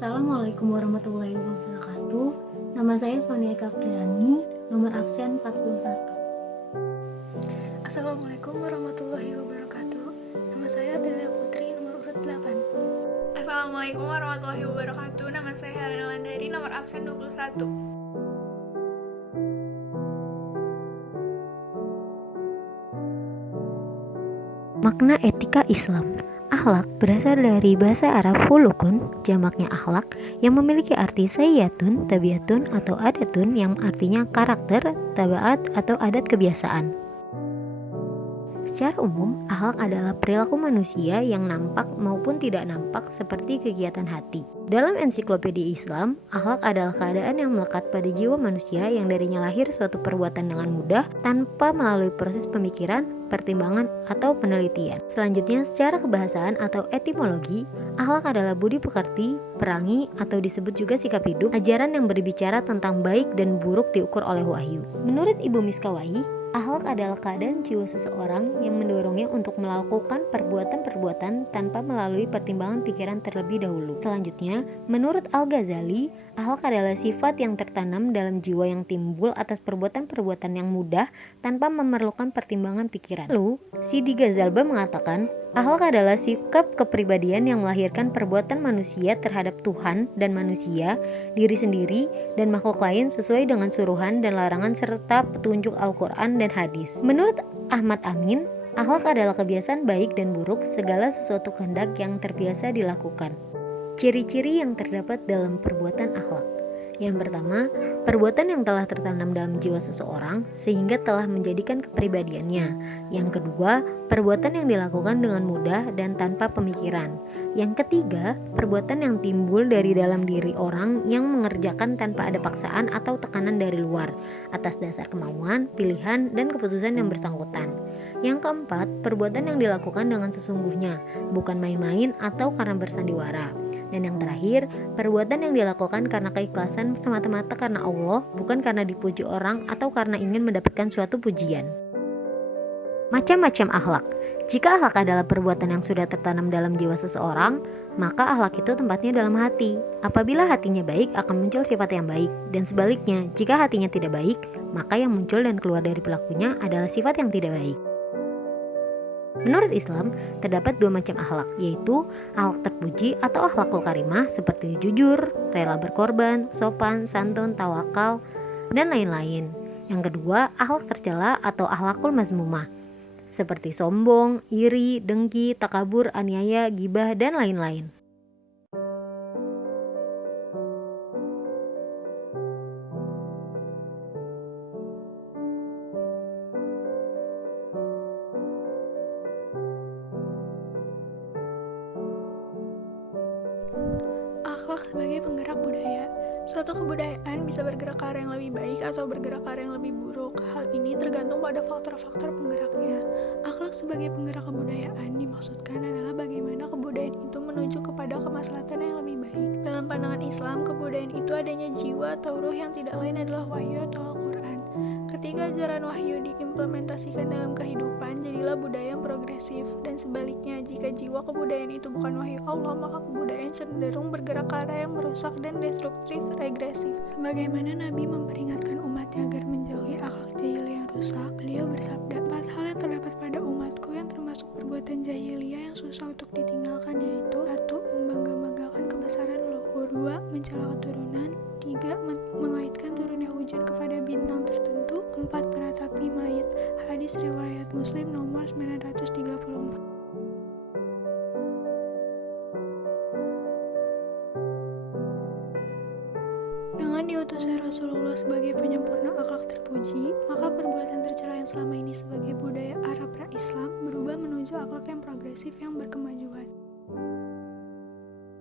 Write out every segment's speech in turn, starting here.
Assalamualaikum warahmatullahi wabarakatuh. Nama saya Sonia Kapriani, nomor absen 41. Assalamualaikum warahmatullahi wabarakatuh. Nama saya Delia Putri, nomor urut 8. Assalamualaikum warahmatullahi wabarakatuh. Nama saya Helena Landari, nomor absen 21. Makna etika Islam. Akhlak berasal dari bahasa Arab hulukun, jamaknya akhlak, yang memiliki arti sayyatun, tabiatun, atau adatun yang artinya karakter, tabaat, atau adat kebiasaan. Secara umum, akhlak adalah perilaku manusia yang nampak maupun tidak nampak seperti kegiatan hati. Dalam ensiklopedia Islam, akhlak adalah keadaan yang melekat pada jiwa manusia yang darinya lahir suatu perbuatan dengan mudah tanpa melalui proses pemikiran, pertimbangan, atau penelitian. Selanjutnya, secara kebahasaan atau etimologi, akhlak adalah budi pekerti, perangi, atau disebut juga sikap hidup, ajaran yang berbicara tentang baik dan buruk diukur oleh wahyu. Menurut Ibu Miskawai, akhlak adalah keadaan jiwa seseorang yang mendorongnya untuk melakukan perbuatan-perbuatan tanpa melalui pertimbangan pikiran terlebih dahulu. Selanjutnya, menurut Al-Ghazali, akhlak adalah sifat yang tertanam dalam jiwa yang timbul atas perbuatan-perbuatan yang mudah tanpa memerlukan pertimbangan pikiran. Lalu, Sidi Ghazalba mengatakan, akhlak adalah sikap kepribadian yang melahirkan perbuatan manusia terhadap Tuhan dan manusia, diri sendiri, dan makhluk lain sesuai dengan suruhan dan larangan serta petunjuk Al-Quran dan hadis. Menurut Ahmad Amin, akhlak adalah kebiasaan baik dan buruk segala sesuatu kehendak yang terbiasa dilakukan. Ciri-ciri yang terdapat dalam perbuatan akhlak. Yang pertama, perbuatan yang telah tertanam dalam jiwa seseorang sehingga telah menjadikan kepribadiannya. Yang kedua, perbuatan yang dilakukan dengan mudah dan tanpa pemikiran. Yang ketiga, perbuatan yang timbul dari dalam diri orang yang mengerjakan tanpa ada paksaan atau tekanan dari luar, atas dasar kemauan, pilihan, dan keputusan yang bersangkutan. Yang keempat, perbuatan yang dilakukan dengan sesungguhnya, bukan main-main atau karena bersandiwara. Dan yang terakhir, perbuatan yang dilakukan karena keikhlasan semata-mata karena Allah, bukan karena dipuji orang atau karena ingin mendapatkan suatu pujian. Macam-macam akhlak. Jika akhlak adalah perbuatan yang sudah tertanam dalam jiwa seseorang, maka akhlak itu tempatnya dalam hati. Apabila hatinya baik, akan muncul sifat yang baik. Dan sebaliknya, jika hatinya tidak baik, maka yang muncul dan keluar dari pelakunya adalah sifat yang tidak baik. Menurut Islam, terdapat dua macam akhlak, yaitu akhlak terpuji atau akhlakul karimah seperti jujur, rela berkorban, sopan, santun, tawakal, dan lain-lain. Yang kedua, akhlak tercela atau akhlakul mazmumah seperti sombong, iri, dengki, takabur, aniaya, gibah, dan lain-lain. Akhlak sebagai penggerak budaya. Suatu kebudayaan bisa bergerak ke arah yang lebih baik atau bergerak ke arah yang lebih buruk. Hal ini tergantung pada faktor-faktor penggeraknya. Akhlak sebagai penggerak kebudayaan dimaksudkan adalah bagaimana kebudayaan itu menuju kepada kemaslahatan yang lebih baik. Dalam pandangan Islam, kebudayaan itu adanya jiwa atau ruh yang tidak lain adalah wahyu atau Al-Quran. Ketika ajaran wahyu diimplementasikan dalam kehidupan, jadilah budaya yang progresif. Dan sebaliknya, jika jiwa kebudayaan itu bukan wahyu Allah, maka kebudayaan cenderung bergerak ke arah yang merusak dan destruktif, regresif. Sebagaimana Nabi memperingatkan umatnya agar menjauhi akhlak jahiliyah yang rusak, beliau bersabda, 4 hal yang terdapat pada umatku yang termasuk perbuatan jahiliyah yang susah untuk ditinggalkan, yaitu 1. Membangga-banggakan kebesaran leluhur, 2. Mencela keturunan, 3. Mengaitkan turunnya hujan kepada bintang tertentu, 4. Meratapi mayit. Hadis riwayat Muslim nomor 934. Dengan diutusnya Rasulullah sebagai penyempurna akhlak terpuji, maka perbuatan tercela yang selama ini sebagai budaya Arab pra-Islam berubah menuju akhlak yang progresif yang berkemajuan.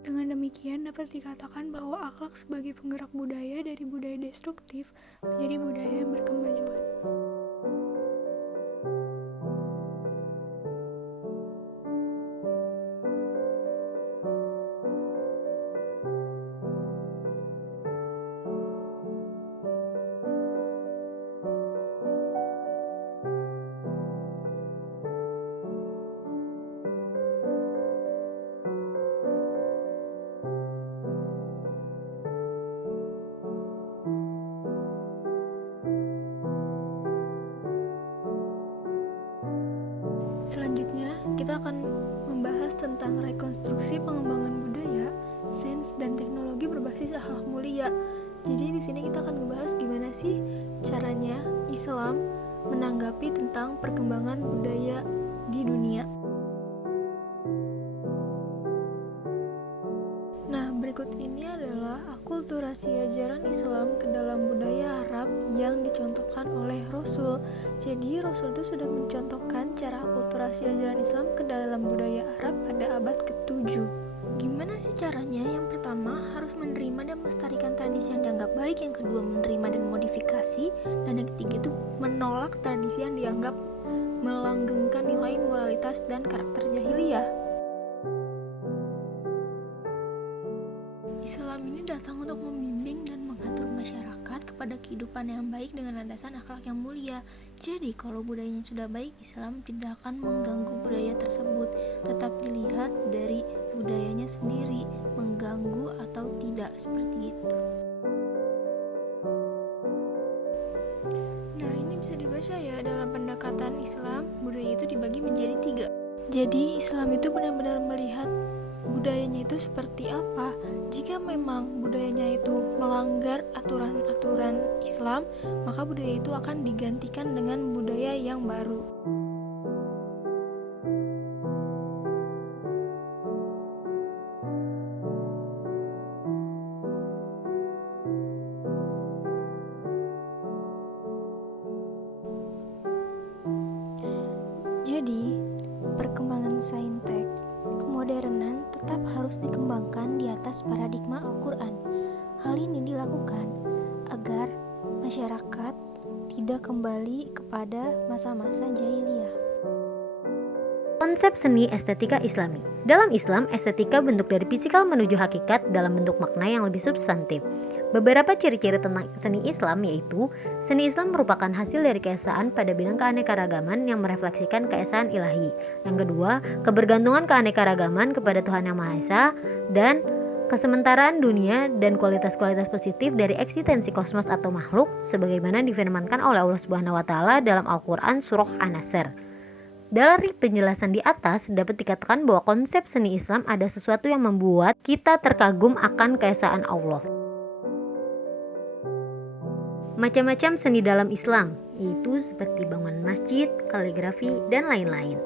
Dengan demikian dapat dikatakan bahwa akhlak sebagai penggerak budaya dari budaya destruktif menjadi budaya yang berkemajuan. Selanjutnya, kita akan membahas tentang rekonstruksi pengembangan budaya, sains, dan teknologi berbasis akhlak mulia. Jadi di sini kita akan membahas gimana sih caranya Islam menanggapi tentang perkembangan budaya di dunia. Nah, berikut ini adalah akulturasi ajaran Islam ke dalam budaya Arab yang dicontohkan oleh Rasul. Jadi Rasul itu sudah mencontohkan cara akulturasi ajaran Islam ke dalam budaya Arab pada abad ke-7. Gimana sih caranya? Yang pertama, harus menerima dan melestarikan tradisi yang dianggap baik. Yang kedua, menerima dan modifikasi. Dan yang ketiga itu menolak tradisi yang dianggap melanggengkan nilai moralitas dan karakter jahiliyah. Islam ini datang untuk membimbing dan mengatur masyarakat kepada kehidupan yang baik dengan landasan akhlak yang mulia. Jadi kalau budayanya sudah baik, Islam tidak akan mengganggu budaya tersebut. Tetap dilihat dari budayanya sendiri, mengganggu atau tidak, seperti itu. Nah, ini bisa dibaca ya, dalam pendekatan Islam, budaya itu dibagi menjadi 3. Jadi Islam itu benar-benar melihat budayanya itu seperti apa. Jika memang budayanya itu melanggar aturan-aturan Islam, maka budaya itu akan digantikan dengan budaya yang baru. Jadi, perkembangan saintek, kemodernan tetap harus dikembangkan di atas paradigma Al-Quran. Hal ini dilakukan agar masyarakat tidak kembali kepada masa-masa jahiliyah. Konsep seni estetika Islami. Dalam Islam, estetika bentuk dari fisikal menuju hakikat dalam bentuk makna yang lebih substantif. Beberapa ciri-ciri tentang seni Islam yaitu, seni Islam merupakan hasil dari keesaan pada bidang keanekaragaman yang merefleksikan keesaan ilahi. Yang kedua, kebergantungan keanekaragaman kepada Tuhan Yang Maha Esa, dan kesementaraan dunia dan kualitas-kualitas positif dari eksistensi kosmos atau makhluk sebagaimana difirmankan oleh Allah Subhanahu wa taala dalam Al-Qur'an surah An-Nasr. Dari penjelasan di atas dapat dikatakan bahwa konsep seni Islam ada sesuatu yang membuat kita terkagum akan keesaan Allah. Macam-macam seni dalam Islam, yaitu seperti bangunan masjid, kaligrafi, dan lain-lain.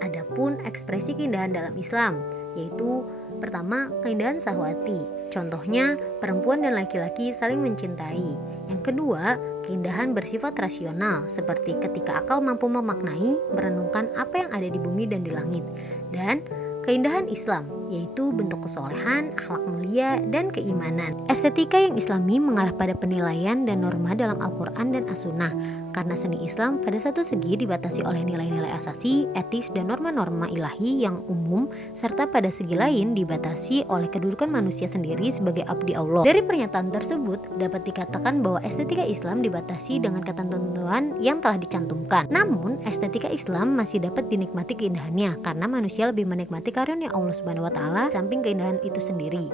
Adapun ekspresi keindahan dalam Islam, yaitu pertama, keindahan sahwati. Contohnya, perempuan dan laki-laki saling mencintai. Yang kedua, keindahan bersifat rasional, seperti ketika akal mampu memaknai, merenungkan apa yang ada di bumi dan di langit. Dan keindahan Islam, yaitu bentuk kesolehan, akhlak mulia, dan keimanan. Estetika yang Islami mengarah pada penilaian dan norma dalam Al-Quran dan As-Sunnah, karena seni Islam pada satu segi dibatasi oleh nilai-nilai asasi, etis, dan norma-norma ilahi yang umum, serta pada segi lain dibatasi oleh kedudukan manusia sendiri sebagai abdi Allah. Dari pernyataan tersebut, dapat dikatakan bahwa estetika Islam dibatasi dengan ketentuan yang telah dicantumkan. Namun, estetika Islam masih dapat dinikmati keindahannya, karena manusia lebih menikmati karunia Allah Subhanahu wa taala samping keindahan itu sendiri.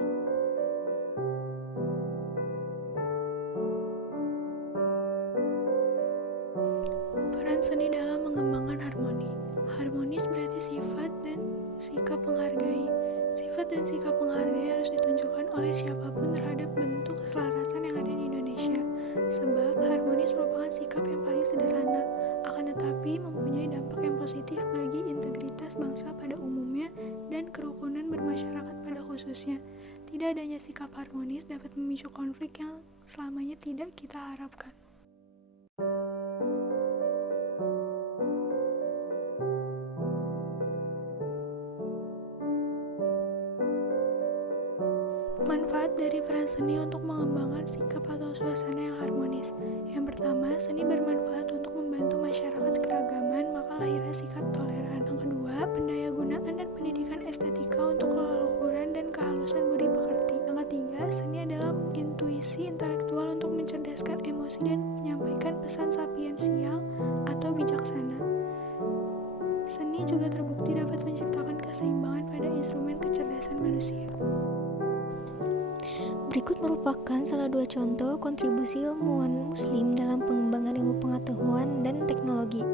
Peran seni dalam mengembangkan harmoni. Harmonis berarti sifat dan sikap menghargai. Sifat dan sikap menghargai harus ditunjukkan oleh siapapun terhadap bentuk keselarasan yang ada di Indonesia. Sebab harmonis merupakan sikap yang paling sederhana, akan tetapi mempunyai dampak yang positif bagi integritas bangsa pada umumnya dan kerukunan bermasyarakat pada khususnya. Tidak adanya sikap harmonis dapat memicu konflik yang selamanya tidak kita harapkan. Manfaat dari peran seni untuk mengembangkan sikap atau suasana yang harmonis. Yang pertama, seni bermanfaat untuk membantu masyarakat keragaman, maka lahirnya sikap toleran. Yang kedua, pendayagunaan dan pendidikan estetika untuk leluhuran dan kehalusan budi pekerti. Yang ketiga, seni adalah intuisi intelektual untuk mencerdaskan emosi dan menyampaikan pesan sapiensial atau bijaksana. Seni juga terbukti dapat menciptakan keseimbangan pada instrumen kecerdasan manusia. Berikut merupakan salah dua contoh kontribusi ilmuwan muslim dalam pengembangan ilmu pengetahuan dan teknologi.